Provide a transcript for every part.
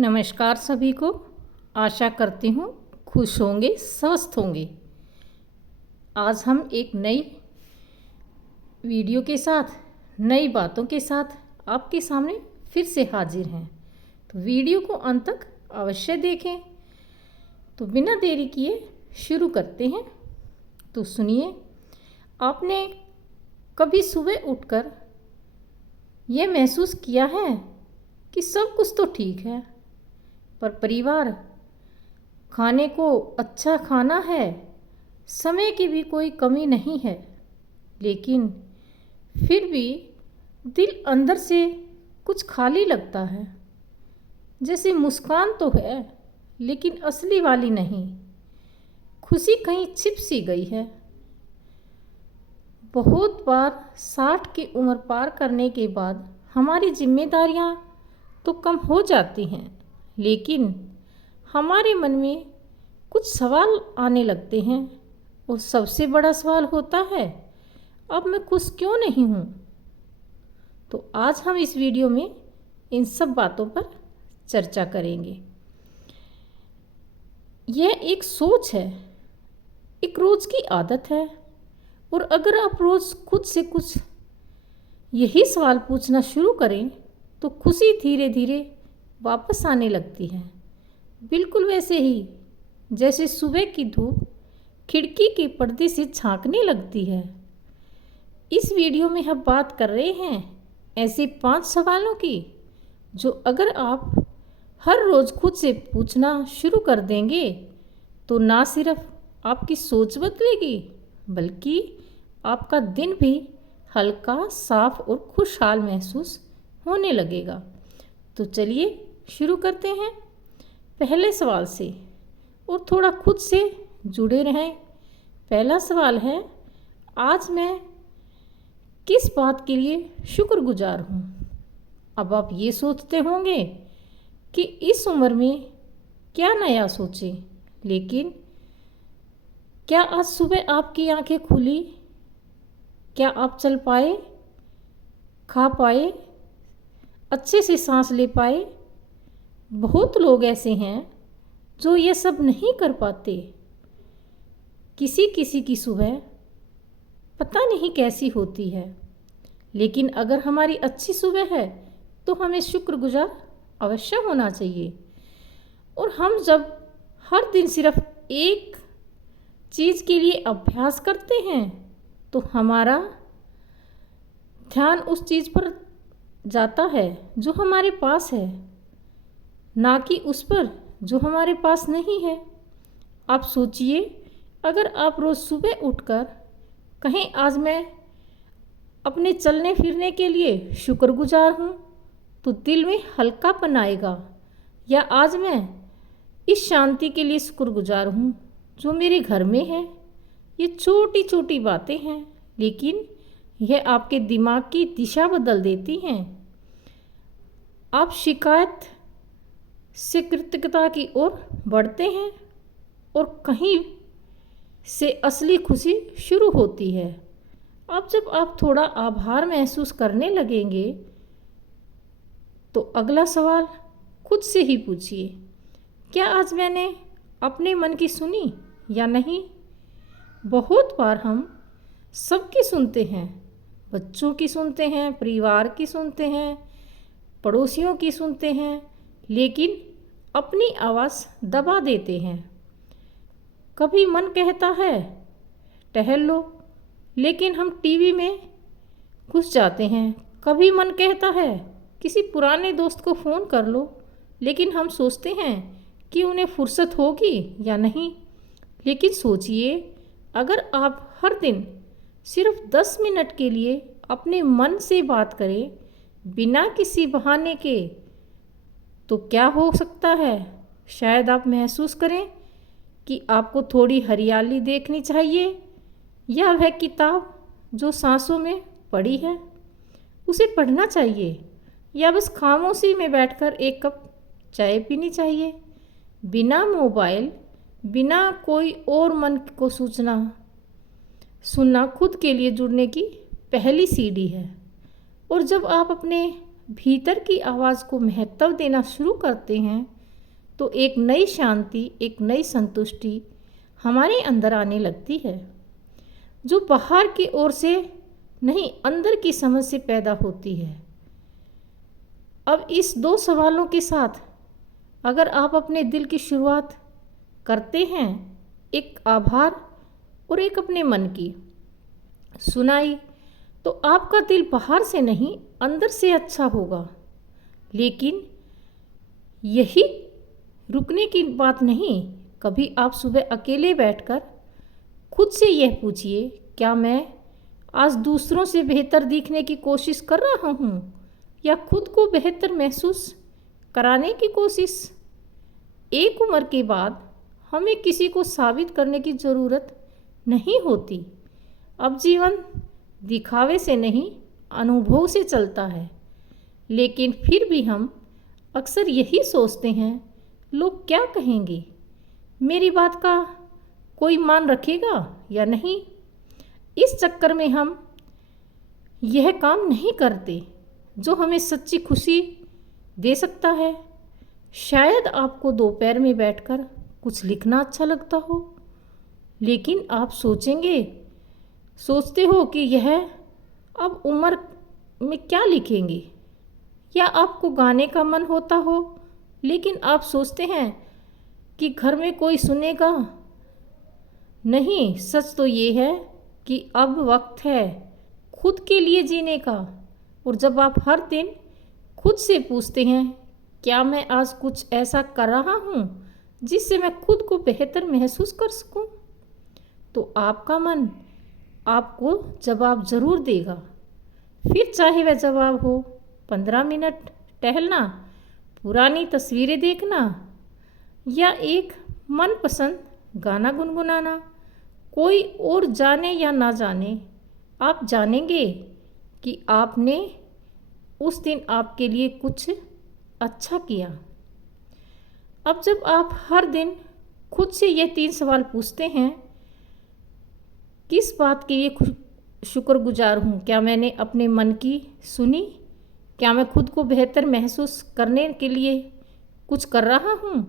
नमस्कार सभी को। आशा करती हूँ खुश होंगे, स्वस्थ होंगे। आज हम एक नई वीडियो के साथ, नई बातों के साथ आपके सामने फिर से हाजिर हैं। तो वीडियो को अंत तक अवश्य देखें। तो बिना देरी किए शुरू करते हैं। तो सुनिए, आपने कभी सुबह उठकर यह महसूस किया है कि सब कुछ तो ठीक है, पर परिवार, खाने को अच्छा खाना है, समय की भी कोई कमी नहीं है, लेकिन फिर भी दिल अंदर से कुछ खाली लगता है। जैसे मुस्कान तो है लेकिन असली वाली नहीं, खुशी कहीं छिप सी गई है। बहुत बार 60 की उम्र पार करने के बाद हमारी जिम्मेदारियां तो कम हो जाती हैं, लेकिन हमारे मन में कुछ सवाल आने लगते हैं। और सबसे बड़ा सवाल होता है, अब मैं खुश क्यों नहीं हूँ। तो आज हम इस वीडियो में इन सब बातों पर चर्चा करेंगे। यह एक सोच है, एक रोज़ की आदत है। और अगर आप रोज़ खुद से कुछ यही सवाल पूछना शुरू करें तो खुशी धीरे धीरे वापस आने लगती है। बिल्कुल वैसे ही जैसे सुबह की धूप खिड़की के पर्दे से झांकने लगती है। इस वीडियो में हम बात कर रहे हैं ऐसे 5 सवालों की, जो अगर आप हर रोज़ खुद से पूछना शुरू कर देंगे तो ना सिर्फ आपकी सोच बदलेगी, बल्कि आपका दिन भी हल्का, साफ और खुशहाल महसूस होने लगेगा। तो चलिए शुरू करते हैं पहले सवाल से, और थोड़ा खुद से जुड़े रहें। पहला सवाल है, आज मैं किस बात के लिए शुक्रगुजार हूँ। अब आप ये सोचते होंगे कि इस उम्र में क्या नया सोचें, लेकिन क्या आज सुबह आपकी आंखें खुली? क्या आप चल पाए, खा पाए, अच्छे से सांस ले पाए? बहुत लोग ऐसे हैं जो ये सब नहीं कर पाते। किसी किसी की सुबह पता नहीं कैसी होती है, लेकिन अगर हमारी अच्छी सुबह है तो हमें शुक्रगुजार अवश्य होना चाहिए। और हम जब हर दिन सिर्फ एक चीज़ के लिए अभ्यास करते हैं तो हमारा ध्यान उस चीज़ पर जाता है जो हमारे पास है, ना कि उस पर जो हमारे पास नहीं है। आप सोचिए, अगर आप रोज़ सुबह उठकर कहें आज मैं अपने चलने फिरने के लिए शुक्रगुजार हूँ, तो दिल में हल्कापन आएगा। या आज मैं इस शांति के लिए शुक्रगुजार हूँ जो मेरे घर में है। ये छोटी छोटी बातें हैं, लेकिन यह आपके दिमाग की दिशा बदल देती हैं। आप शिकायत से कृतज्ञता की ओर बढ़ते हैं और कहीं से असली खुशी शुरू होती है। अब जब आप थोड़ा आभार महसूस करने लगेंगे तो अगला सवाल खुद से ही पूछिए, क्या आज मैंने अपने मन की सुनी या नहीं। बहुत बार हम सबकी सुनते हैं, बच्चों की सुनते हैं, परिवार की सुनते हैं, पड़ोसियों की सुनते हैं, लेकिन अपनी आवाज़ दबा देते हैं। कभी मन कहता है टहल लो, लेकिन हम टीवी में घुस जाते हैं। कभी मन कहता है किसी पुराने दोस्त को फ़ोन कर लो, लेकिन हम सोचते हैं कि उन्हें फुर्सत होगी या नहीं। लेकिन सोचिए, अगर आप हर दिन सिर्फ 10 मिनट के लिए अपने मन से बात करें बिना किसी बहाने के, तो क्या हो सकता है। शायद आप महसूस करें कि आपको थोड़ी हरियाली देखनी चाहिए, या वह किताब जो सांसों में पड़ी है उसे पढ़ना चाहिए, या बस खामोशी में बैठकर एक कप चाय पीनी चाहिए। बिना मोबाइल, बिना कोई और मन को सूचना सुनना खुद के लिए जुड़ने की पहली सीढ़ी है। और जब आप अपने भीतर की आवाज़ को महत्व देना शुरू करते हैं तो एक नई शांति, एक नई संतुष्टि हमारे अंदर आने लगती है, जो बाहर की ओर से नहीं, अंदर की समझ से पैदा होती है। अब इस दो सवालों के साथ अगर आप अपने दिल की शुरुआत करते हैं, एक आभार और एक अपने मन की सुनाई, तो आपका दिल बाहर से नहीं, अंदर से अच्छा होगा। लेकिन यही रुकने की बात नहीं। कभी आप सुबह अकेले बैठकर खुद से यह पूछिए, क्या मैं आज दूसरों से बेहतर दिखने की कोशिश कर रहा हूँ या खुद को बेहतर महसूस कराने की कोशिश? एक उम्र के बाद हमें किसी को साबित करने की ज़रूरत नहीं होती। अब जीवन दिखावे से नहीं, अनुभव से चलता है। लेकिन फिर भी हम अक्सर यही सोचते हैं, लोग क्या कहेंगे, मेरी बात का कोई मान रखेगा या नहीं। इस चक्कर में हम यह काम नहीं करते जो हमें सच्ची खुशी दे सकता है। शायद आपको दोपहर में बैठकर कुछ लिखना अच्छा लगता हो, लेकिन आप सोचते हो कि यह अब उम्र में क्या लिखेंगे। या आपको गाने का मन होता हो, लेकिन आप सोचते हैं कि घर में कोई सुनेगा नहीं। सच तो ये है कि अब वक्त है खुद के लिए जीने का। और जब आप हर दिन खुद से पूछते हैं, क्या मैं आज कुछ ऐसा कर रहा हूँ जिससे मैं खुद को बेहतर महसूस कर सकूँ, तो आपका मन आपको जवाब ज़रूर देगा। फिर चाहे वह जवाब हो 15 मिनट टहलना, पुरानी तस्वीरें देखना या एक मनपसंद गाना गुनगुनाना। कोई और जाने या ना जाने, आप जानेंगे कि आपने उस दिन आपके लिए कुछ अच्छा किया। अब जब आप हर दिन खुद से ये 3 सवाल पूछते हैं, किस बात के लिए शुक्रगुजार हूँ? क्या मैंने अपने मन की सुनी? क्या मैं खुद को बेहतर महसूस करने के लिए कुछ कर रहा हूँ?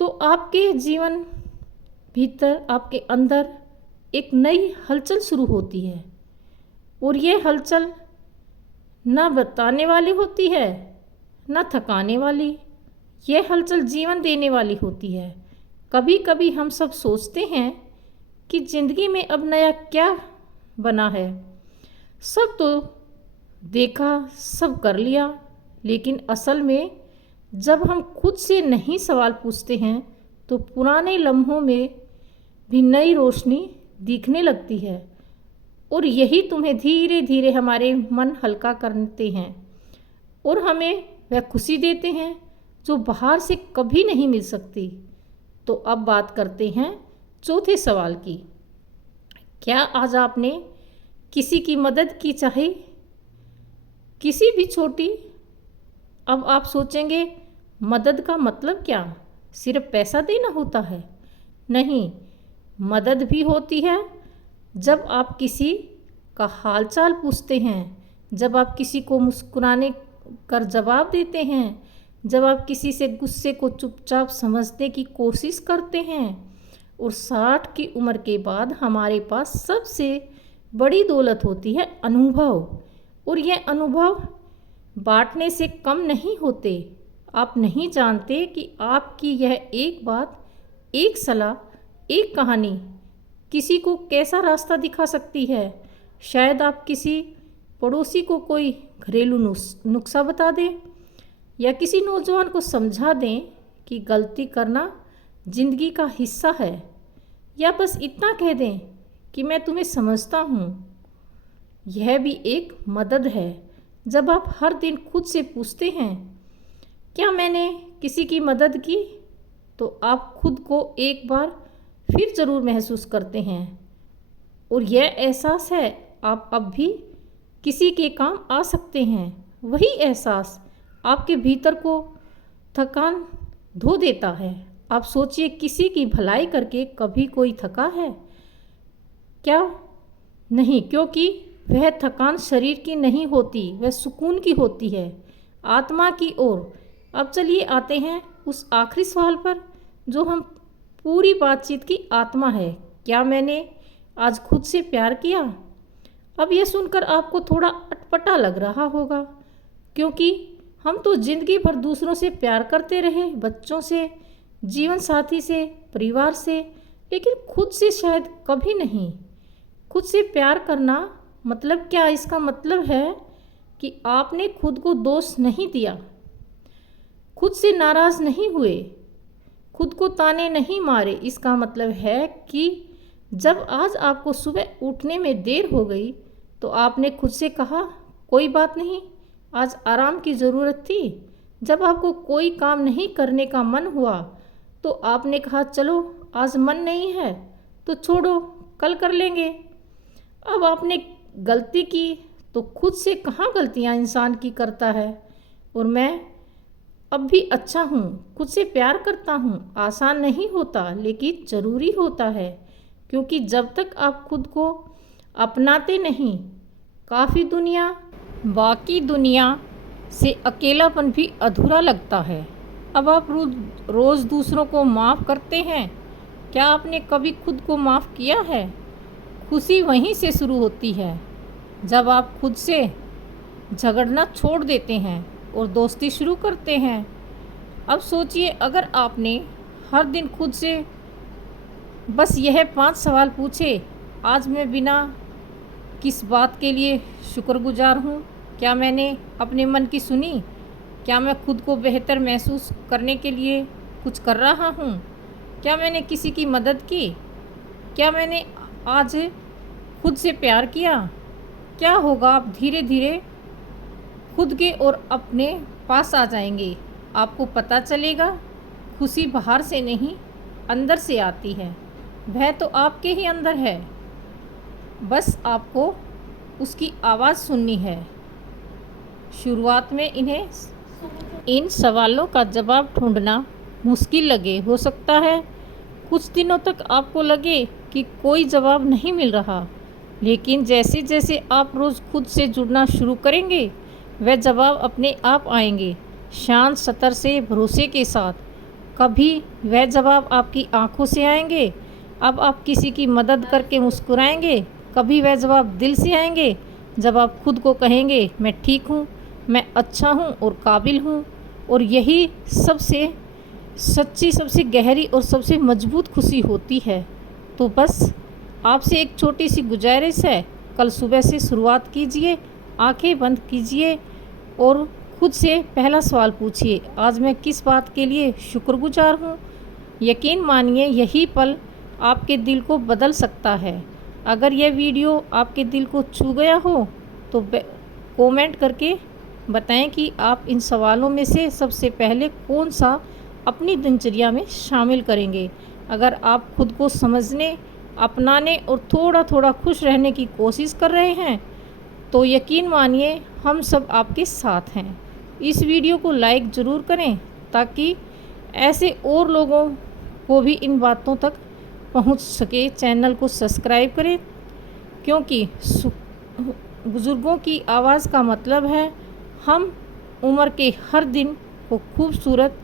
तो आपके जीवन भीतर, आपके अंदर एक नई हलचल शुरू होती है। और ये हलचल ना बताने वाली होती है, ना थकाने वाली। यह हलचल जीवन देने वाली होती है। कभी कभी हम सब सोचते हैं कि ज़िंदगी में अब नया क्या बना है, सब तो देखा, सब कर लिया। लेकिन असल में जब हम खुद से नहीं सवाल पूछते हैं तो पुराने लम्हों में भी नई रोशनी दिखने लगती है। और यही तुम्हें धीरे धीरे हमारे मन हल्का करते हैं और हमें वह खुशी देते हैं जो बाहर से कभी नहीं मिल सकती। तो अब बात करते हैं चौथे सवाल की। क्या आज आपने किसी की मदद की, चाहे किसी भी छोटी? अब आप सोचेंगे, मदद का मतलब क्या, सिर्फ पैसा देना होता है? नहीं, मदद भी होती है जब आप किसी का हालचाल पूछते हैं, जब आप किसी को मुस्कुराने कर जवाब देते हैं, जब आप किसी से गुस्से को चुपचाप समझने की कोशिश करते हैं। और 60 की उम्र के बाद हमारे पास सबसे बड़ी दौलत होती है अनुभव। और यह अनुभव बांटने से कम नहीं होते। आप नहीं जानते कि आपकी यह एक बात, एक सलाह, एक कहानी किसी को कैसा रास्ता दिखा सकती है। शायद आप किसी पड़ोसी को कोई घरेलू नुस्खा बता दें, या किसी नौजवान को समझा दें कि गलती करना जिंदगी का हिस्सा है, या बस इतना कह दें कि मैं तुम्हें समझता हूँ। यह भी एक मदद है। जब आप हर दिन खुद से पूछते हैं, क्या मैंने किसी की मदद की, तो आप खुद को एक बार फिर ज़रूर महसूस करते हैं। और यह एहसास है आप अब भी किसी के काम आ सकते हैं। वही एहसास आपके भीतर को थकान धो देता है। आप सोचिए, किसी की भलाई करके कभी कोई थका है क्या? नहीं, क्योंकि वह थकान शरीर की नहीं होती, वह सुकून की होती है, आत्मा की ओर। अब चलिए आते हैं उस आखिरी सवाल पर, जो हम पूरी बातचीत की आत्मा है। क्या मैंने आज खुद से प्यार किया? अब यह सुनकर आपको थोड़ा अटपटा लग रहा होगा, क्योंकि हम तो जिंदगी भर दूसरों से प्यार करते रहे, बच्चों से, जीवन साथी से, परिवार से, लेकिन खुद से शायद कभी नहीं। खुद से प्यार करना मतलब क्या? इसका मतलब है कि आपने खुद को दोष नहीं दिया, खुद से नाराज़ नहीं हुए, खुद को ताने नहीं मारे। इसका मतलब है कि जब आज आपको सुबह उठने में देर हो गई तो आपने खुद से कहा कोई बात नहीं, आज आराम की ज़रूरत थी। जब आपको कोई काम नहीं करने का मन हुआ तो आपने कहा चलो आज मन नहीं है तो छोड़ो, कल कर लेंगे। अब आपने गलती की तो खुद से कहाँ गलतियाँ इंसान की करता है। और मैं अब भी अच्छा हूँ, खुद से प्यार करता हूँ। आसान नहीं होता लेकिन ज़रूरी होता है, क्योंकि जब तक आप खुद को अपनाते नहीं, बाकी दुनिया से अकेलापन भी अधूरा लगता है। अब आप रोज़ दूसरों को माफ़ करते हैं, क्या आपने कभी खुद को माफ़ किया है? खुशी वहीं से शुरू होती है जब आप खुद से झगड़ना छोड़ देते हैं और दोस्ती शुरू करते हैं। अब सोचिए, अगर आपने हर दिन खुद से बस यह 5 सवाल पूछे, आज मैं बिना किस बात के लिए शुक्रगुजार हूँ? क्या मैंने अपने मन की सुनी? क्या मैं खुद को बेहतर महसूस करने के लिए कुछ कर रहा हूँ? क्या मैंने किसी की मदद की? क्या मैंने आज खुद से प्यार किया? क्या होगा, आप धीरे धीरे खुद के और अपने पास आ जाएंगे। आपको पता चलेगा खुशी बाहर से नहीं, अंदर से आती है। वह तो आपके ही अंदर है, बस आपको उसकी आवाज़ सुननी है। शुरुआत में इन सवालों का जवाब ढूंढना मुश्किल लगे, हो सकता है कुछ दिनों तक आपको लगे कि कोई जवाब नहीं मिल रहा, लेकिन जैसे जैसे आप रोज़ खुद से जुड़ना शुरू करेंगे, वह जवाब अपने आप आएंगे, शांत, सतर से, भरोसे के साथ। कभी वह जवाब आपकी आंखों से आएंगे, अब आप किसी की मदद करके मुस्कुराएंगे। कभी वह जवाब दिल से आएंगे, जब आप खुद को कहेंगे मैं ठीक हूँ, मैं अच्छा हूँ और काबिल हूँ। और यही सबसे सच्ची, सबसे गहरी और सबसे मजबूत खुशी होती है। तो बस आपसे एक छोटी सी गुजारिश है, कल सुबह से शुरुआत कीजिए, आंखें बंद कीजिए और खुद से पहला सवाल पूछिए, आज मैं किस बात के लिए शुक्रगुजार हूँ। यकीन मानिए यही पल आपके दिल को बदल सकता है। अगर यह वीडियो आपके दिल को छू गया हो तो कमेंट करके बताएं कि आप इन सवालों में से सबसे पहले कौन सा अपनी दिनचर्या में शामिल करेंगे। अगर आप खुद को समझने, अपनाने और थोड़ा थोड़ा खुश रहने की कोशिश कर रहे हैं तो यकीन मानिए हम सब आपके साथ हैं। इस वीडियो को लाइक ज़रूर करें ताकि ऐसे और लोगों को भी इन बातों तक पहुंच सके। चैनल को सब्सक्राइब करें, क्योंकि बुज़ुर्गों की आवाज़ का मतलब है हम उम्र के हर दिन को खूबसूरत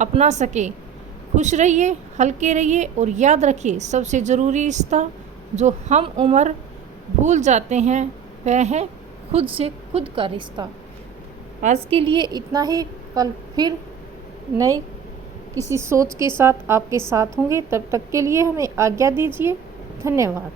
अपना सके। खुश रहिए, हल्के रहिए और याद रखिए सबसे ज़रूरी रिश्ता जो हम उम्र भूल जाते हैं वह है खुद से खुद का रिश्ता। आज के लिए इतना ही, कल फिर नए किसी सोच के साथ आपके साथ होंगे। तब तक के लिए हमें आज्ञा दीजिए। धन्यवाद।